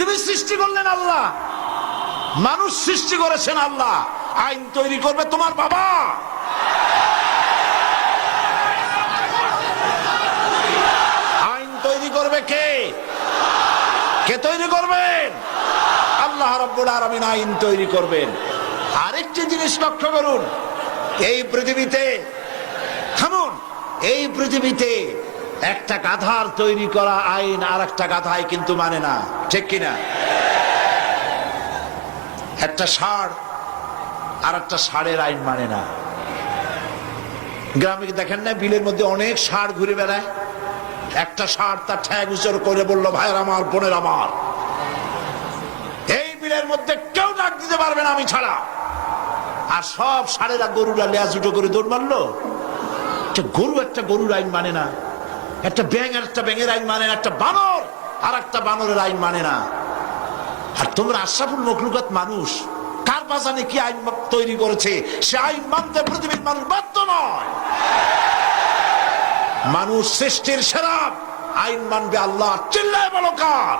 পৃথিবী সৃষ্টি করলেন আল্লাহ, মানুষ সৃষ্টি করেছেন আল্লাহ। আইন তৈরি করবে তোমার বাবা। আইন তৈরি করবে কে? কে তৈরি করবেন? আল্লাহ রাব্বুল আলামিন আইন তৈরি করবেন। আরেকটি জিনিস লক্ষ্য করুন, এই পৃথিবীতে, থামুন, এই পৃথিবীতে একটা গাধার তৈরি করা আইন আর একটা গাধায় কিন্তু মানে না, ঠিক কিনা? একটা ষাঁড় আর একটা ষাঁড়ের আইন মানে না। গ্রামে দেখেন না, বিলের মধ্যে অনেক ষাঁড় ঘুরে বেড়ায়। একটা ষাঁড় তার ঠ্যাং উঁচু করে বলল, ভাইয়ের আমার, বোনের আমার, এই বিলের মধ্যে কেউ ডাক দিতে পারবে না আমি ছাড়া। আর সব ষাঁড়েরা, গরুরা লেজ উঠো করে দৌড় মারলো। একটা গরুর আইন মানে না, একটা ব্যাঙ আর একটা ব্যাঙের আইন মানে না, একটা বানর আর একটা বানরের আইন মানে না। আর তোমরা আশরাফুল মখলুকাত মানুষ, কার বাজানে কি আইন তৈরি করেছে সে আইন মানতে পৃথিবীর মানুষ বাধ্য নয়। মানুষ সৃষ্টির সেরা, আইন মানবে আল্লাহ। চিল্লায় বলো কার?